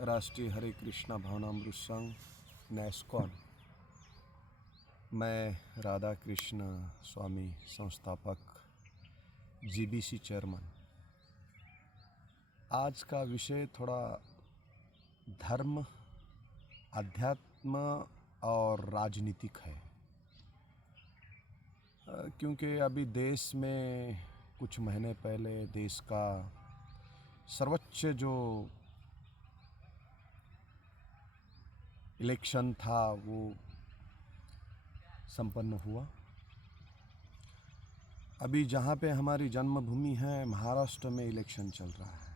राष्ट्रीय हरे कृष्णा भावनामृत संघ नैस्कॉन। मैं राधा कृष्ण स्वामी संस्थापक जीबीसी चेयरमैन। आज का विषय थोड़ा धर्म, अध्यात्म और राजनीतिक है, क्योंकि अभी देश में कुछ महीने पहले देश का सर्वोच्च जो इलेक्शन था वो संपन्न हुआ। अभी जहाँ पे हमारी जन्मभूमि है महाराष्ट्र में इलेक्शन चल रहा है।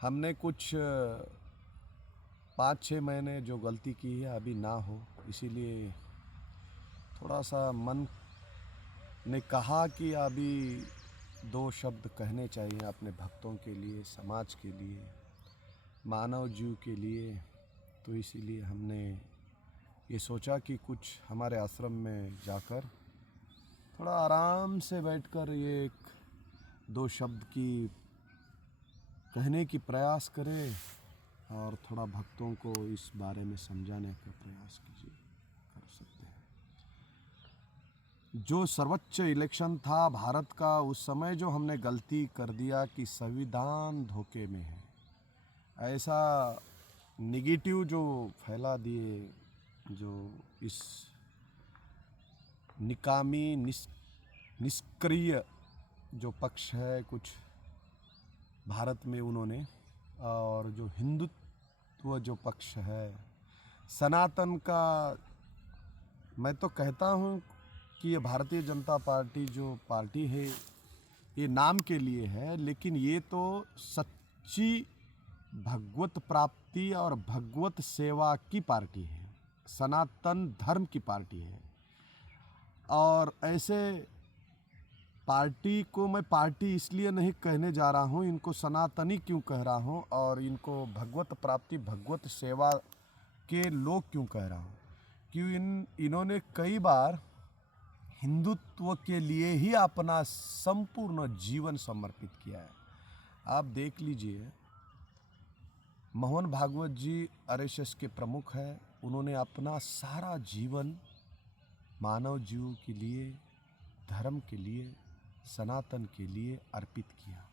हमने कुछ 5-6 महीने जो गलती की है अभी ना हो, इसीलिए थोड़ा सा मन ने कहा कि अभी 2 शब्द कहने चाहिए अपने भक्तों के लिए, समाज के लिए, मानव जीव के लिए। तो इसीलिए हमने ये सोचा कि कुछ हमारे आश्रम में जाकर थोड़ा आराम से बैठकर ये 1-2 शब्द की कहने की प्रयास करें और थोड़ा भक्तों को इस बारे में समझाने का प्रयास कीजिए, कर सकते हैं। जो सर्वोच्च इलेक्शन था भारत का, उस समय जो हमने गलती कर दिया कि संविधान धोखे में है, ऐसा नेगेटिव जो फैला दिए, जो इस निकामी निष्क्रिय जो पक्ष है कुछ भारत में उन्होंने, और जो हिंदुत्व जो पक्ष है सनातन का, मैं तो कहता हूँ कि ये भारतीय जनता पार्टी जो पार्टी है ये नाम के लिए है, लेकिन ये तो सच्ची भगवत प्राप्ति और भगवत सेवा की पार्टी है, सनातन धर्म की पार्टी है। और ऐसे पार्टी को मैं पार्टी इसलिए नहीं कहने जा रहा हूँ, इनको सनातनी क्यों कह रहा हूँ और इनको भगवत प्राप्ति भगवत सेवा के लोग क्यों कह रहा हूँ, क्यों इन्होंने कई बार हिंदुत्व के लिए ही अपना संपूर्ण जीवन समर्पित किया है। आप देख लीजिए, मोहन भागवत जी आरएसएस के प्रमुख हैं, उन्होंने अपना सारा जीवन मानव जीव के लिए, धर्म के लिए, सनातन के लिए अर्पित किया।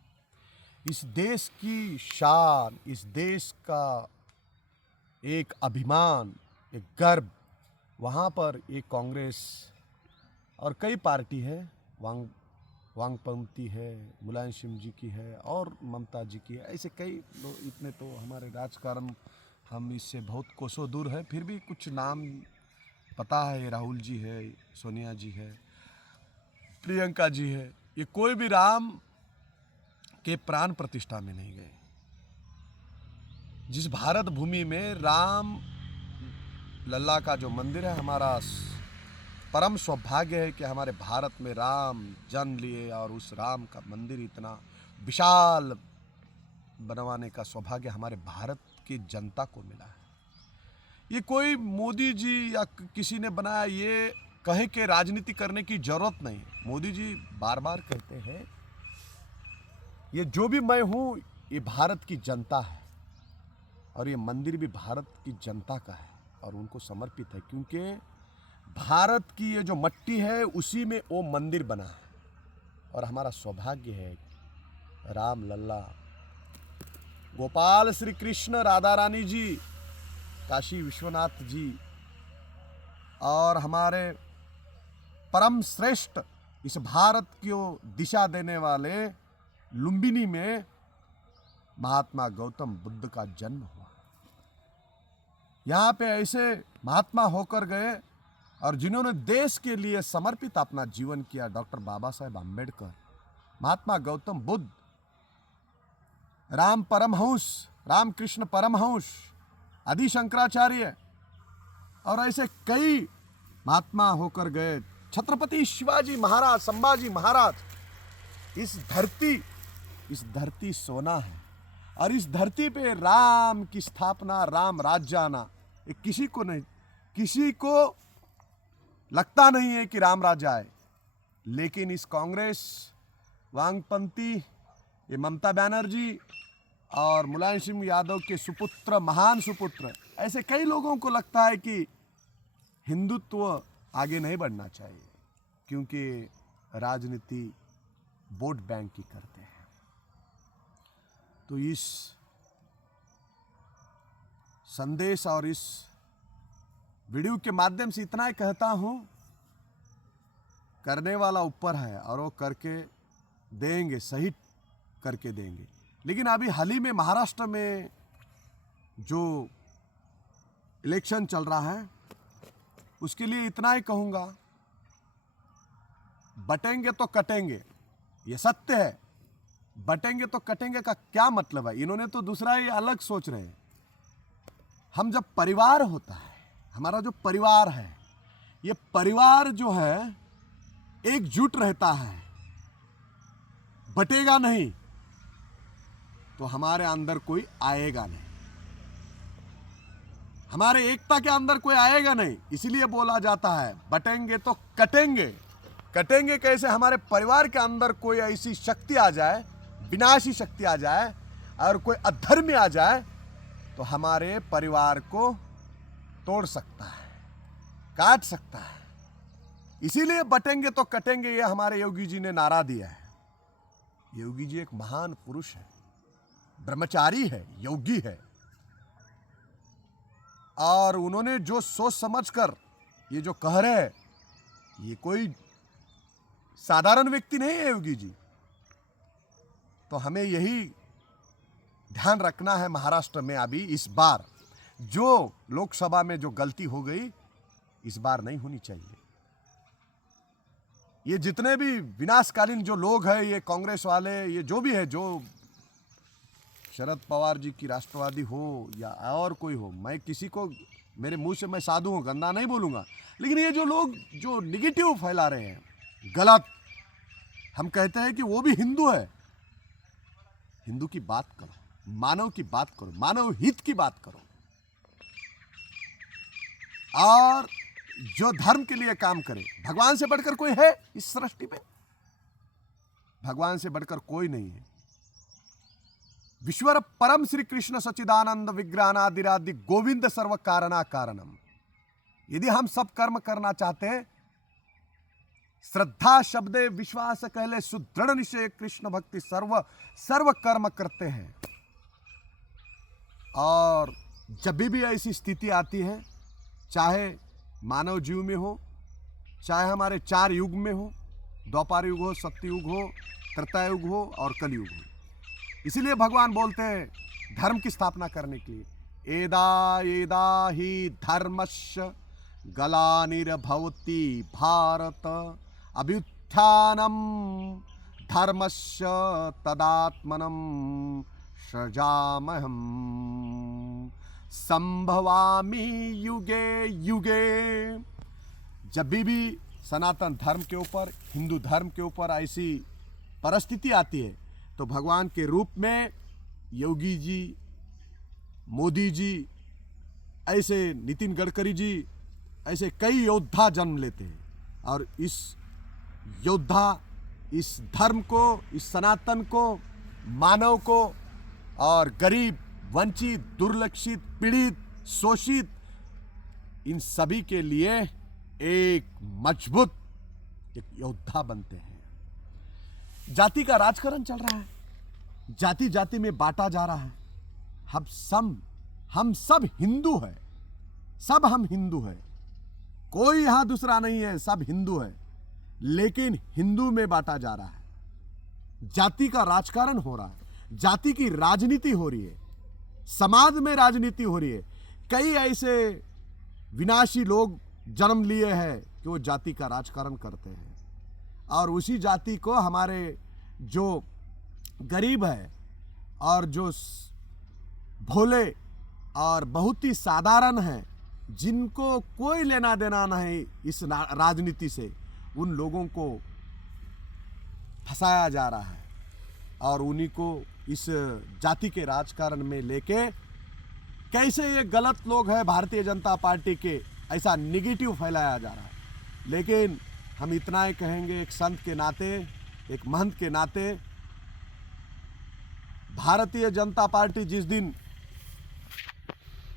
इस देश की शान, इस देश का एक अभिमान, एक गर्व, वहाँ पर एक कांग्रेस और कई पार्टी है, वामपंथी है, मुलायम सिंह जी की है और ममता जी की है, ऐसे कई लोग। इतने तो हमारे राजकारण हम इससे बहुत कोसों दूर है, फिर भी कुछ नाम पता है। राहुल जी है, सोनिया जी है, प्रियंका जी है। ये कोई भी राम के प्राण प्रतिष्ठा में नहीं गए। जिस भारत भूमि में राम लल्ला का जो मंदिर है, हमारा परम सौभाग्य है कि हमारे भारत में राम जन्म लिए और उस राम का मंदिर इतना विशाल बनवाने का सौभाग्य हमारे भारत की जनता को मिला है। ये कोई मोदी जी या किसी ने बनाया, ये कहे के राजनीति करने की जरूरत नहीं। मोदी जी बार बार कहते हैं ये जो भी मैं हूँ ये भारत की जनता है और ये मंदिर भी भारत की जनता का है और उनको समर्पित है, क्योंकि भारत की ये जो मट्टी है उसी में वो मंदिर बना है। और हमारा सौभाग्य है राम लल्ला, गोपाल श्री कृष्ण, राधा रानी जी, काशी विश्वनाथ जी और हमारे परम श्रेष्ठ इस भारत को दिशा देने वाले लुम्बिनी में महात्मा गौतम बुद्ध का जन्म हुआ। यहाँ पे ऐसे महात्मा होकर गए और जिन्होंने देश के लिए समर्पित अपना जीवन किया, डॉक्टर बाबा साहेब आम्बेडकर, महात्मा गौतम बुद्ध, राम परमहंस, रामकृष्ण परमहंस, आदि शंकराचार्य और ऐसे कई महात्मा होकर गए, छत्रपति शिवाजी महाराज, संभाजी महाराज। इस धरती सोना है और इस धरती पे राम की स्थापना, राम राज्य आना, किसी को लगता नहीं है कि राम राज्य आए, लेकिन इस कांग्रेस, वामपंथी, ये ममता बनर्जी और मुलायम सिंह यादव के सुपुत्र, महान सुपुत्र, ऐसे कई लोगों को लगता है कि हिंदुत्व आगे नहीं बढ़ना चाहिए क्योंकि राजनीति वोट बैंक की करते हैं। तो इस संदेश और इस वीडियो के माध्यम से इतना ही कहता हूं, करने वाला ऊपर है और वो करके देंगे, सही करके देंगे। लेकिन अभी हाल ही में महाराष्ट्र में जो इलेक्शन चल रहा है उसके लिए इतना ही कहूँगा, बटेंगे तो कटेंगे, ये सत्य है। बटेंगे तो कटेंगे का क्या मतलब है? इन्होंने तो दूसरा ही अलग सोच रहे हैं। हम जब परिवार होता है, हमारा जो परिवार है, ये परिवार जो है एकजुट रहता है, बटेगा नहीं तो हमारे अंदर कोई आएगा नहीं, हमारे एकता के अंदर कोई आएगा नहीं। इसलिए बोला जाता है बटेंगे तो कटेंगे। कटेंगे कैसे? हमारे परिवार के अंदर कोई ऐसी शक्ति आ जाए, विनाशी शक्ति आ जाए और कोई अधर्मी आ जाए तो हमारे परिवार को तोड़ सकता है, काट सकता है। इसीलिए बटेंगे तो कटेंगे, ये हमारे योगी जी ने नारा दिया है। योगी जी एक महान पुरुष है, ब्रह्मचारी है, योगी है, और उन्होंने जो सोच समझकर ये जो कह रहे हैं, ये कोई साधारण व्यक्ति नहीं है योगी जी। तो हमें यही ध्यान रखना है, महाराष्ट्र में अभी इस बार जो लोकसभा में जो गलती हो गई, इस बार नहीं होनी चाहिए। ये जितने भी विनाशकालीन जो लोग हैं, ये कांग्रेस वाले, ये जो भी है, जो शरद पवार जी की राष्ट्रवादी हो या और कोई हो, मैं किसी को, मेरे मुंह से मैं साधु हूं, गंदा नहीं बोलूंगा, लेकिन ये जो लोग जो निगेटिव फैला रहे हैं, गलत, हम कहते हैं कि वो भी हिंदू है। हिंदू की बात करो, मानव की बात करो, मानव हित की बात करो, और जो धर्म के लिए काम करे। भगवान से बढ़कर कोई है इस सृष्टि में? भगवान से बढ़कर कोई नहीं है। विश्वर परम श्री कृष्ण सच्चिदानंद विग्रहानादिरादि गोविंद सर्व कारणा कारणम। यदि हम सब कर्म करना चाहते हैं, श्रद्धा शब्दे विश्वास कहले सुदृढ़ निश्चय कृष्ण भक्ति सर्व कर्म करते हैं। और जब भी ऐसी स्थिति आती है, चाहे मानव जीव में हो, चाहे हमारे 4 युग में हो, द्वापर युग हो, सत्ययुग हो, त्रेता युग हो और कलयुग हो, इसीलिए भगवान बोलते हैं धर्म की स्थापना करने के लिए, एदा एदा ही धर्मस्य ग्लानिर्भवति भारत अभ्युत्थानम धर्मस्य तदात्मनम सृजाम्यहम् संभवामि युगे युगे। जब भी सनातन धर्म के ऊपर, हिंदू धर्म के ऊपर ऐसी परिस्थिति आती है तो भगवान के रूप में योगी जी, मोदी जी, ऐसे नितिन गडकरी जी, ऐसे कई योद्धा जन्म लेते हैं। और इस योद्धा इस धर्म को, इस सनातन को, मानव को और गरीब, वंचित, दुर्लक्षित, पीड़ित, शोषित, इन सभी के लिए एक मजबूत एक योद्धा बनते हैं। जाति का राजकारण चल रहा है, जाति जाति में बांटा जा रहा है। हम सब हिंदू है, सब हम हिंदू है, कोई यहां दूसरा नहीं है, सब हिंदू है, लेकिन हिंदू में बांटा जा रहा है। जाति का राजकारण हो रहा है, जाति की राजनीति हो रही है, समाज में राजनीति हो रही है। कई ऐसे विनाशी लोग जन्म लिए हैं कि वो जाति का राजकारण करते हैं, और उसी जाति को हमारे जो गरीब है और जो भोले और बहुत ही साधारण है, जिनको कोई लेना देना नहीं इस राजनीति से, उन लोगों को फंसाया जा रहा है और उन्हीं को इस जाति के राजकारण में लेके कैसे ये गलत लोग हैं भारतीय जनता पार्टी के, ऐसा निगेटिव फैलाया जा रहा है। लेकिन हम इतना ही कहेंगे, एक संत के नाते, एक महंत के नाते, भारतीय जनता पार्टी जिस दिन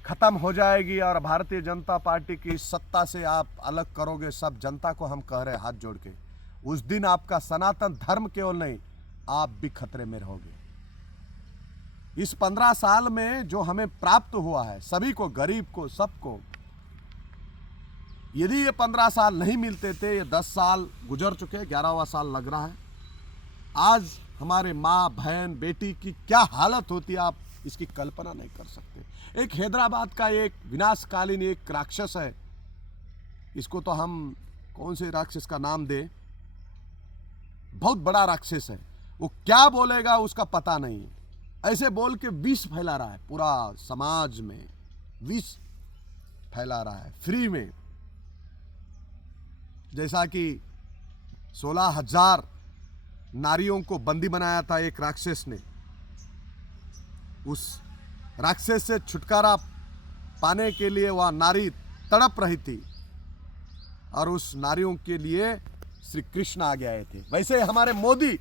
खत्म हो जाएगी और भारतीय जनता पार्टी की सत्ता से आप अलग करोगे, सब जनता को हम कह रहे हैं हाथ जोड़ के, उस दिन आपका सनातन धर्म केवल नहीं, आप भी खतरे में रहोगे। इस 15 साल में जो हमें प्राप्त हुआ है, सभी को, गरीब को, सबको, यदि ये 15 साल नहीं मिलते थे, ये 10 साल गुजर चुके, 11वां साल लग रहा है, आज हमारे माँ, बहन, बेटी की क्या हालत होती है, आप इसकी कल्पना नहीं कर सकते। एक हैदराबाद का एक विनाशकालीन एक राक्षस है, इसको तो हम कौन से राक्षस का नाम दे, बहुत बड़ा राक्षस है, वो क्या बोलेगा उसका पता नहीं है, ऐसे बोल के विष फैला रहा है, पूरा समाज में विष फैला रहा है फ्री में। जैसा कि 16,000 नारियों को बंदी बनाया था एक राक्षस ने, उस राक्षस से छुटकारा पाने के लिए वह नारी तड़प रही थी और उस नारियों के लिए श्री कृष्ण आगे आए थे। वैसे हमारे मोदी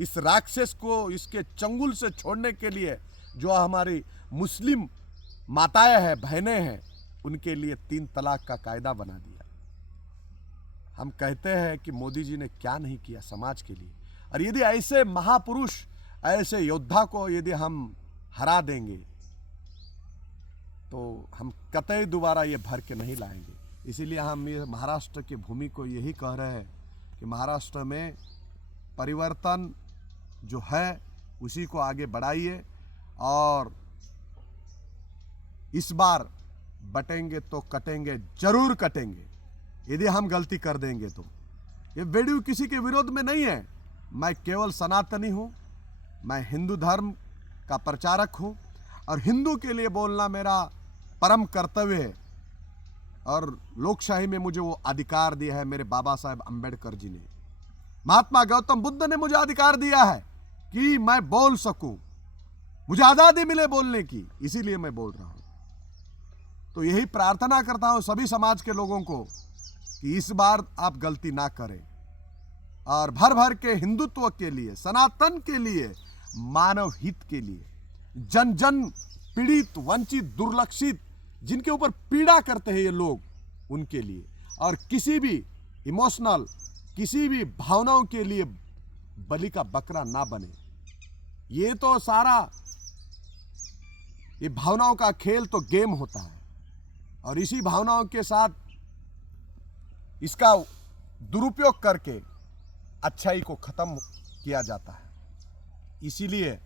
इस राक्षस को इसके चंगुल से छोड़ने के लिए, जो हमारी मुस्लिम माताएं हैं, बहनें हैं, उनके लिए 3 तलाक का कायदा बना दिया। हम कहते हैं कि मोदी जी ने क्या नहीं किया समाज के लिए, और यदि ऐसे महापुरुष, ऐसे योद्धा को यदि हम हरा देंगे तो हम कतई दोबारा ये भर के नहीं लाएंगे। इसीलिए हम ये महाराष्ट्र की भूमि को यही कह रहे हैं कि महाराष्ट्र में परिवर्तन जो है उसी को आगे बढ़ाइए, और इस बार बटेंगे तो कटेंगे, जरूर कटेंगे। यदि हम गलती कर देंगे तो ये वीडियो किसी के विरोध में नहीं है, मैं केवल सनातनी हूँ, मैं हिंदू धर्म का प्रचारक हूँ और हिंदू के लिए बोलना मेरा परम कर्तव्य है, और लोकशाही में मुझे वो अधिकार दिया है मेरे बाबा साहेब अम्बेडकर जी ने, महात्मा गौतम बुद्ध ने मुझे अधिकार दिया है कि मैं बोल सकूं, मुझे आज़ादी मिले बोलने की, इसीलिए मैं बोल रहा हूं। तो यही प्रार्थना करता हूं सभी समाज के लोगों को कि इस बार आप गलती ना करें और भर भर के हिंदुत्व के लिए, सनातन के लिए, मानव हित के लिए, जन जन पीड़ित, वंचित, दुर्लक्षित, जिनके ऊपर पीड़ा करते हैं ये लोग, उनके लिए, और किसी भी इमोशनल, किसी भी भावनाओं के लिए बलि का बकरा ना बने। ये तो सारा ये भावनाओं का खेल तो गेम होता है, और इसी भावनाओं के साथ इसका दुरुपयोग करके अच्छाई को खत्म किया जाता है। इसीलिए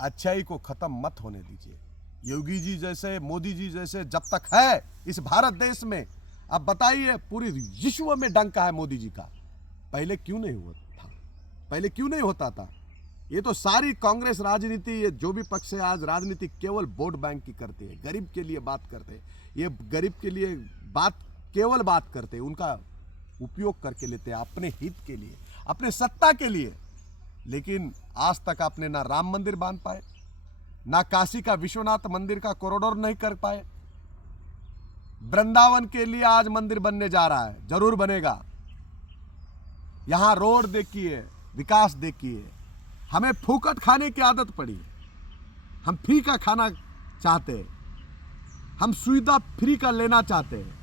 अच्छाई को खत्म मत होने दीजिए। योगी जी जैसे, मोदी जी जैसे जब तक है इस भारत देश में, अब बताइए पूरी विश्व में डंका है मोदी जी का, पहले क्यों नहीं हुआ था, पहले क्यों नहीं होता था। ये तो सारी कांग्रेस राजनीति, ये जो भी पक्ष है आज राजनीति केवल वोट बैंक की करते हैं, गरीब के लिए बात करते हैं, ये गरीब के लिए केवल बात करते हैं, उनका उपयोग करके लेते हैं अपने हित के लिए, अपने सत्ता के लिए। लेकिन आज तक आपने ना राम मंदिर बांध पाए, ना काशी का विश्वनाथ मंदिर का कॉरिडोर नहीं कर पाए। वृंदावन के लिए आज मंदिर बनने जा रहा है, जरूर बनेगा। यहां रोड देखिए, विकास देखिए। हमें फूकट खाने की आदत पड़ी, हम फ्री का खाना चाहते हैं, हम सुविधा फ्री का लेना चाहते हैं।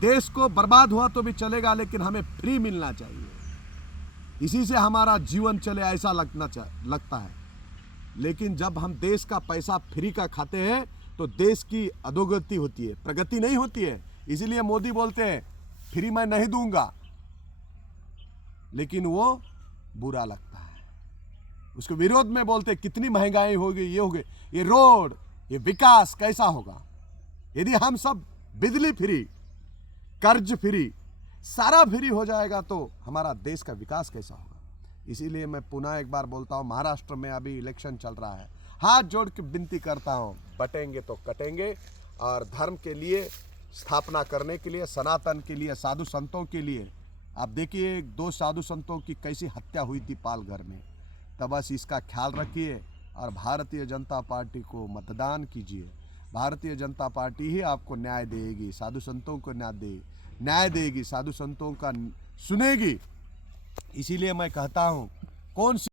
देश को बर्बाद हुआ तो भी चलेगा, लेकिन हमें फ्री मिलना चाहिए, इसी से हमारा जीवन चले, ऐसा लगता है। लेकिन जब हम देश का पैसा फ्री का खाते हैं तो देश की अधोगति होती है, प्रगति नहीं होती है। इसीलिए मोदी बोलते हैं फ्री मैं नहीं दूंगा, लेकिन वो बुरा लगता है। उसके विरोध में बोलते कितनी महंगाई होगी, ये होगी, ये रोड, ये विकास कैसा होगा यदि हम सब बिजली फ्री, कर्ज फ्री, सारा फ्री हो जाएगा तो हमारा देश का विकास कैसा होगा। इसीलिए मैं पुनः एक बार बोलता हूँ, महाराष्ट्र में अभी इलेक्शन चल रहा है, हाथ जोड़ के विनती करता हूँ, बटेंगे तो कटेंगे, और धर्म के लिए स्थापना करने के लिए, सनातन के लिए, साधु संतों के लिए। आप देखिए 2 साधु संतों की कैसी हत्या हुई थी पालघर में। तब बस इसका ख्याल रखिए और भारतीय जनता पार्टी को मतदान कीजिए। भारतीय जनता पार्टी ही आपको न्याय देगी, साधु संतों को न्याय देगी, साधु संतों का सुनेगी। इसीलिए मैं कहता हूँ, कौन सी